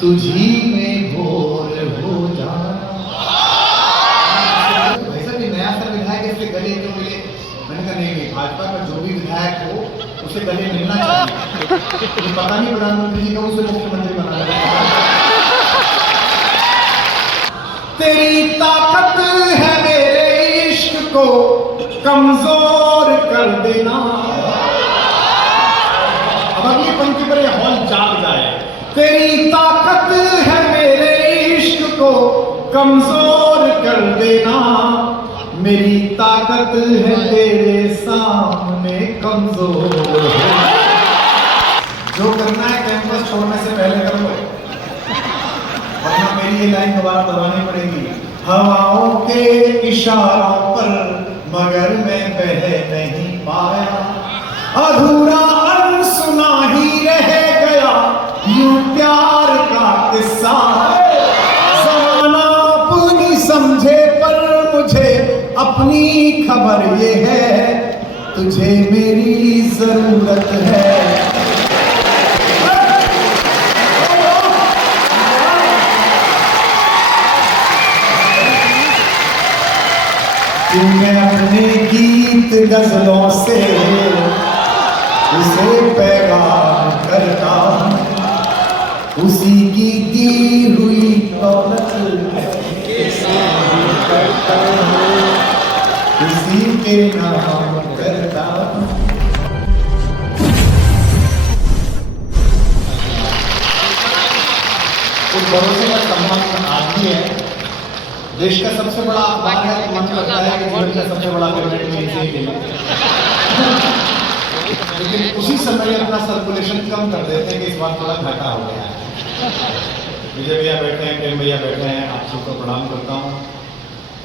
तुझी में भोर हो जाना। भाई साहब ये नया सर विधायक इसके गले क्यों मिले? मैंने कहा नहीं, भाजपा का जो भी विधायक हो उसे गले मिलना चाहिए। ये पता नहीं प्रधानमंत्री जी का उसे मुख्यमंत्री बना दिया। तेरी ताकत है मेरे इश्क को कमजोर कर देना। अब अगली पंक्ति पर यह हॉल जाग जाए। तेरी ताकत है मेरे इश्क को कमजोर कर देना। मेरी ताकत है तेरे सामने कमजोर। जो करना है कैंपस छोड़ने से पहले कर लो, वरना मेरी ये लाइन दोबारा दोहरानी पड़ेगी। हवाओं के इशारों पर मगर मैं बह नहीं पाया, अधूरा अनसुना ही रह गया यूं प्यार का किस्सा। ज़माना अपनी समझे पर मुझे अपनी खबर ये है, तुझे मेरी जरूरत है। मैं अपने गीत गजलों से उसे पैगाम करता हूँ, उसी की दी हुई दौलत उसी के नाम करता हूँ। उस भरोसे का सम्मान आदमी है। देश का सबसे बड़ा अखबार है, मन करता है कि जीवन का सबसे बड़ा कैबिनेट में इसे ही ले, लेकिन उसी समय अपना सर्कुलेशन कम कर देते हैं कि इस बार थोड़ा घाटा हो गया है। विजय भैया बैठे हैं, प्रेम भैया बैठे हैं, आप सबको प्रणाम करता हूँ।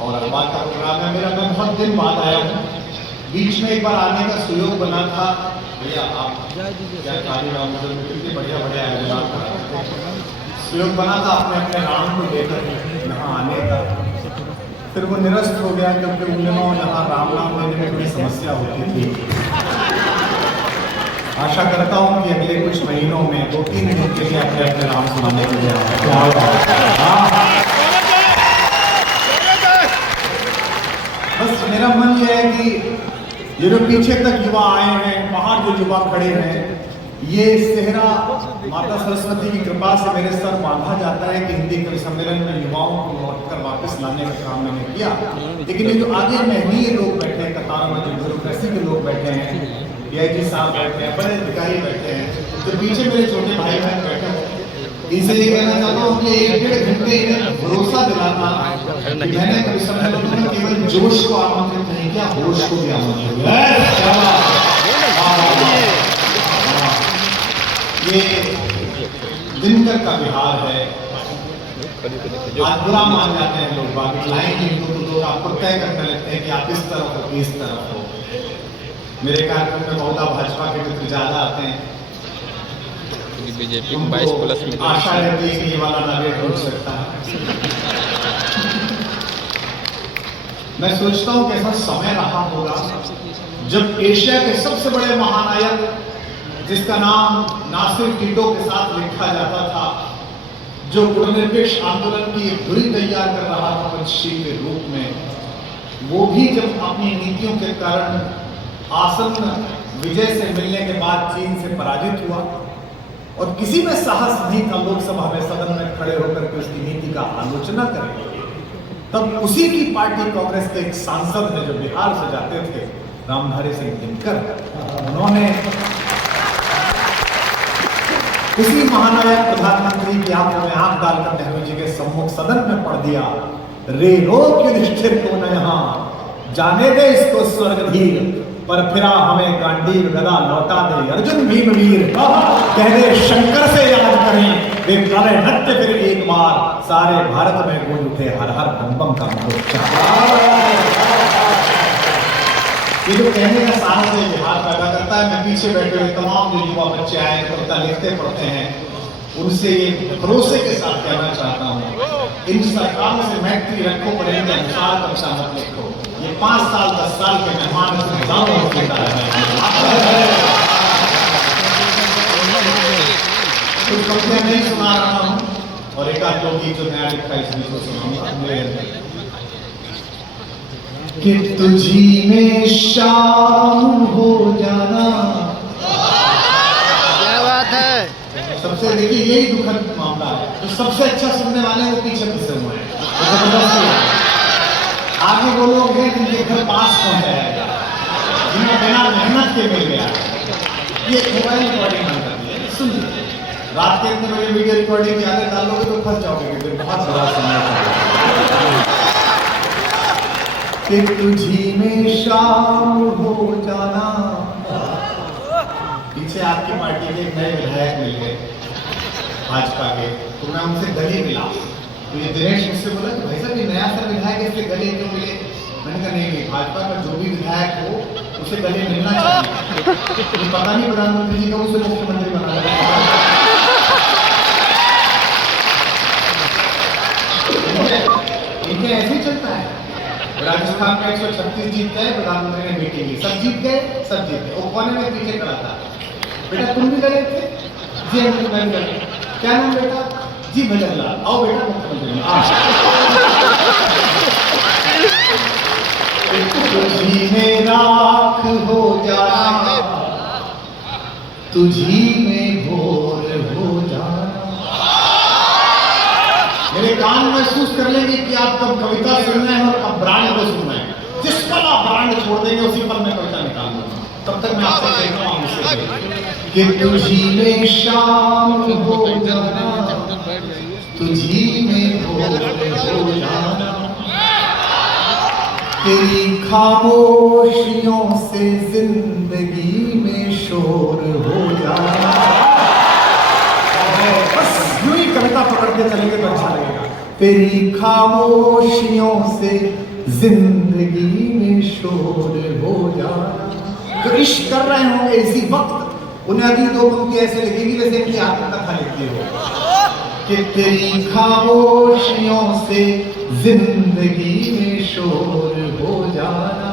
और अखबार का प्रोग्राम है मेरा, मैं बहुत दिन बाद आया हूँ। बीच में एक बार आने का सुयोग बना था। भैया आप क्या कार्यक्रम कितनी बढ़िया बढ़िया आयोजन कराते थे। सुयोग बना था अपने अपने राम को लेकर यहाँ आने का, फिर वो निरस्त हो गया क्योंकि उन दिनों यहाँ राम नाम लेने में बड़ी समस्या होती थी। आशा करता हूँ कि अगले कुछ महीनों में 2-3 दिन के लिए अपने अपने राम सुनाने के लिए बस मेरा मन यह है कि ये जो पीछे तक युवा आए हैं, वहां जो युवा खड़े हैं, ये सेहरा माता सरस्वती की कृपा से मेरे सर बांधा जाता है कि हिंदी कवि सम्मेलन में युवाओं को लौटकर वापस लाने का काम मैंने किया। लेकिन ये जो आगे महनीय लोग बैठे हैं, कतार में जो ब्यूरोक्रेसी के लोग बैठे हैं, डीआईजी साहब बैठे हैं, बड़े अधिकारी बैठे हैं, जो पीछे मेरे छोटे भाई बहन बैठे हैं, इनसे ये कहना चाहता हूँ कि 1-1.5 घंटे इन्हें भरोसा दिलाना कि मैंने कवि सम्मेलन में केवल जोश को आमंत्रित नहीं किया, होश को भी आमंत्रित किया। ये दिनकर का बिहार है। आज बुरा मान जाते हैं लोग, बाकी लाएंगे तो आप तय करने लगते हैं कि आप इस तरफ हो कि इस तरफ हो। मेरे कार्यक्रम में बहुधा भाजपा के मित्र ज्यादा आते हैं, बीजेपी 22+ में आशा रहती है कि ये वाला नारे हो सकता है। मैं सोचता हूँ कैसा समय रहा होगा जब एशिया के सबसे बड़े महानायक, जिसका नाम नासिर टिटो के साथ लिखा जाता था, जो गुणनिरपेक्ष आंदोलन की एक धुरी तैयार कर रहा था पंचशील के रूप में, वो भी जब अपनी नीतियों के कारण आसन्न विजय से मिलने के बाद चीन से पराजित हुआ और किसी में साहस नहीं था लोकसभा में सदन में खड़े होकर के उसकी नीति का आलोचना करें, तब उसी की पार्टी कांग्रेस के एक सांसद है जो बिहार से जाते थे, रामधारी सिंह दिनकर, उन्होंने उसी महानायक प्रधानमंत्री की आंखों में आंख डालकर नेहरू जी के सम्मुख सदन में पढ़ दिया, रे रोक युधिष्ठिर को न यहाँ, जाने दे इसको स्वर्गधीर, पर फिरा हमें गांडीव गदा लौटा दे अर्जुन भीम वीर, कह दे शंकर से याद करें वे प्रलय नृत्य फिर एक बार, सारे भारत में गूंज उठे हर हर बम बम का मोर्चा। ये जो कहने का साहस है बिहार पैदा करता है। मैं पीछे बैठे हुए तमाम जो युवा बच्चे आए, कविता लिखते पढ़ते हैं, उनसे ये भरोसे के साथ कहना चाहता हूँ, इन सरकारों से मैत्री रखो, पर इनके अनुसार कक्षा मत लिखो। ये 5 साल 10 साल के मेहमान कुछ कविताएं नहीं सुना रहा हूँ, और एक आध लोग जो नया लिखा है इस बीच में सुनाऊंगा। कि तुझी में शाम हो जाना, क्या बात है। सबसे देखिए यही दुखद मामला है, तो सबसे अच्छा सुनने वाले वो पीछे फंसे हुए हैं, आगे वो लोग हैं जिनके घर पास पहुंच जाएगा, जिन्हें बिना मेहनत के मिल गया। ये मोबाइल रिकॉर्डिंग बंद कर दी है, सुनिए रात के इतने बजे वीडियो रिकॉर्डिंग की आदत डालोगे तो फंस जाओगे, फिर बहुत बुरा सुनना। कि तुझी में शाम हो जाना, पीछे आपकी पार्टी के एक नए विधायक मिल गए भाजपा के, तो मैं उनसे गले मिला, तो ये दिनेश मुझसे बोला कि भाई साहब ये नया सा विधायक इसके गले क्यों मिले? मैंने कहा नहीं, भाजपा का जो भी विधायक हो उसे गले मिलना चाहिए। तो पता नहीं प्रधानमंत्री जी का उसे मुख्यमंत्री बना रहे, इनके ऐसे ही चलता है। राजस्थान में 136 जीत गए, प्रधानमंत्री ने मीटिंग की, सब जीत गए, सब जीत गए। वो कोने में पीछे खड़ा था, बेटा तुम भी लड़े थे? जी मैं भी लड़ा। क्या नाम बेटा? जी भजन लाल। आओ बेटा मुख्यमंत्री तुझी में राख हो जाना, तुझी में भोर हो जाना। मेरे कान महसूस कर लेंगे कि आप कब कविता सुनना है और कब ब्रांड को सुनना है। जिस पल आप ब्रांड छोड़ देंगे उसी पल मैं कविता निकाल दूंगा। तब तक मैं आपसे कहता हूँ कि तुझी में शाम हो जाना, तुझी में भोर हो जाना, तेरी खामोशियों से जिंदगी में शोर हो जाना। बस यूं ही कविता पकड़ के चलेंगे तो अच्छा लगेगा। तेरी खामोशियों से जिंदगी में शोर हो जाना। जो इश्क कर रहे होंगे इसी वक्त उन्हें अभी दो पंक्ति ऐसे लिखेगी जैसे इनकी आत्मकथा लिखती हो कि तेरी खामोशियों से जिंदगी में शोर हो जाना।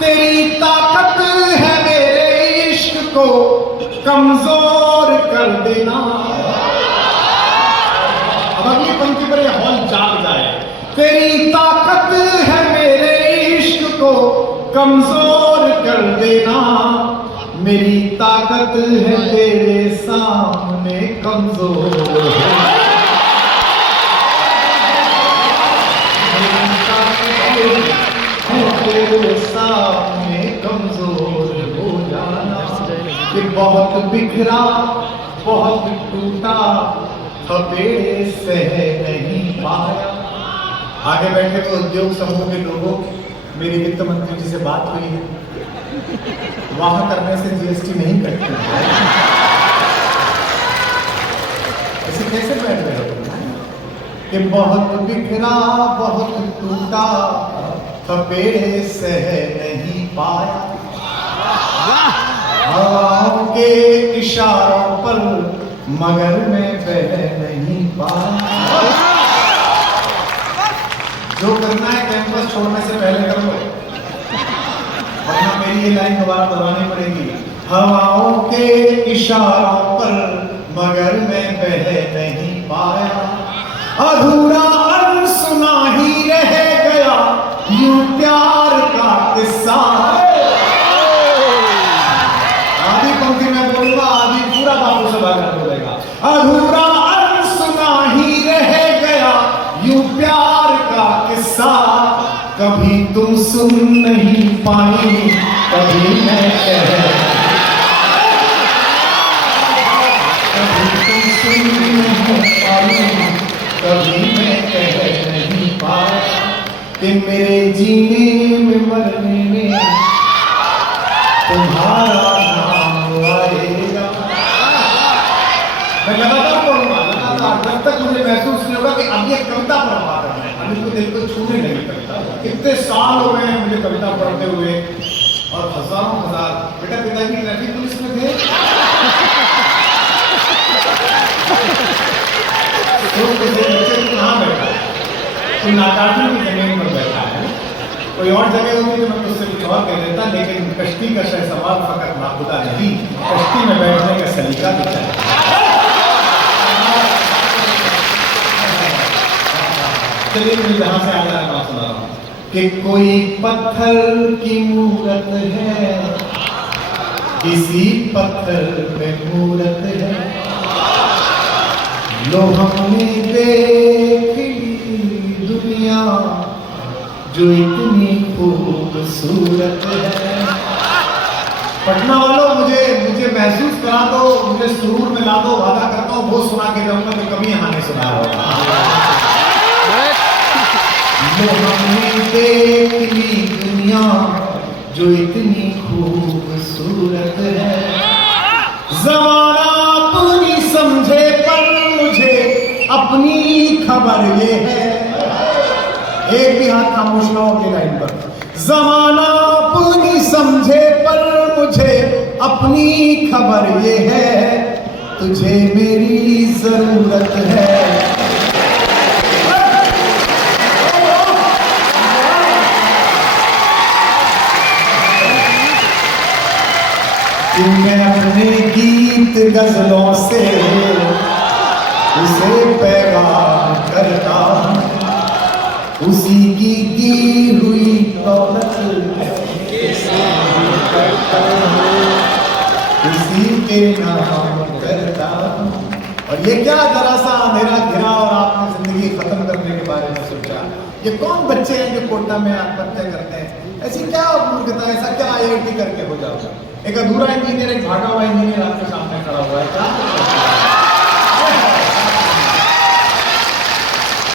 तेरी ताकत है मेरे इश्क को कमजोर कर देना। अब अगली पंक्ति पर यह हॉल जाग जाए। तेरी ताकत है मेरे इश्क को कमजोर कर देना। मेरी ताकत है तेरे सामने कमजोर हो जाना। तेरे सामने कमजोर हो जाना। कि बहुत बिखरा बहुत टूटा थपेड़े सह नहीं पाया। आगे बैठे तो उद्योग समूह के लोगों, मेरी वित्त मंत्री जी से बात हुई है, वहां करने से जीएसटी नहीं कटती। ऐसे कैसे बैठ रहे हो कि बहुत बिखरा बहुत टूटा थपेड़े सह नहीं पाया। हवाओं के इशारों पर मगर मैं बह नहीं पाया। जो करना है कैंपस छोड़ने से पहले कर लो, वरना मेरी ये लाइन दोबारा दोहरानी पड़ेगी। हवाओं के इशारों पर मगर मैं बह नहीं पाया। अधूरा अनसुना ही रह गया यूं प्यार का किस्सा। आधी पंक्ति में बोलूंगा, आधी पूरा बाबू सभा कर बोलेगा। अधूरा अनसुना ही रह गया यूं प्यार का किस्सा। कभी तुम सुन नहीं पाई कभी मैं कभी तुम सुन नहीं पाई कभी मैं कह नहीं पाया। कि मेरे जीने में मरने में तुम्हारा नाम आएगा। मैं लगातार पढ़ूंगा, लगातार जब तक मुझे महसूस नहीं होगा कि अब ये कविता पर बात है, अब इसको दिल को छूने लगी कविता। कितने साल हो गए हैं मुझे कविता पढ़ते हुए और हजारों हजार। बेटा पिताजी ट्रैफिक पुलिस में थे, कहाँ बैठा है? कोई नाकाटी की जमीन पर बैठा है। कोई और जगह होती तो मैं तुझसे कुछ और कह देता, लेकिन कश्ती का सवाल फकत नाखुदा नहीं, कश्ती में बैठने का सलीका भी चाहिए। चलिए मैं जहां से आ रहा है सुना रहा हूं कि कोई पत्थर की मूरत है, किसी पत्थर पे मूरत है, लो हमने देखी दुनिया जो इतनी खूबसूरत है। पटना वालों मुझे महसूस करा दो, मुझे सुरूर में ला दो, वादा करता हूँ वो सुना के जाऊंगा जो कभी यहाँ नहीं सुना होगा। लो हमने देखी दुनिया जो इतनी खूबसूरत है, जमाना अपनी समझे पर मुझे अपनी खबर ये है। एक भी हाथ खामोश ना हो लाइन पर। जमाना अपनी समझे पर मुझे अपनी खबर ये है, तुझे मेरी जरूरत है। मैं अपने गीत गजलों से उसे पैगाम करता हूँ, उसी की दी हुई दौलत उसी के नाम करता हूँ। और ये क्या जरा सा अंधेरा घिरा और आपने जिंदगी खत्म करने के बारे में सोचा। ये कौन बच्चे हैं जो कोटा में आत्महत्या करते हैं? ऐसी क्या मूर्खता, ऐसा क्या IIT करके हो जाओ? एक अधूरा इंजीनियर, एक भागा हुआ इंजीनियर आपके सामने खड़ा हुआ है, क्या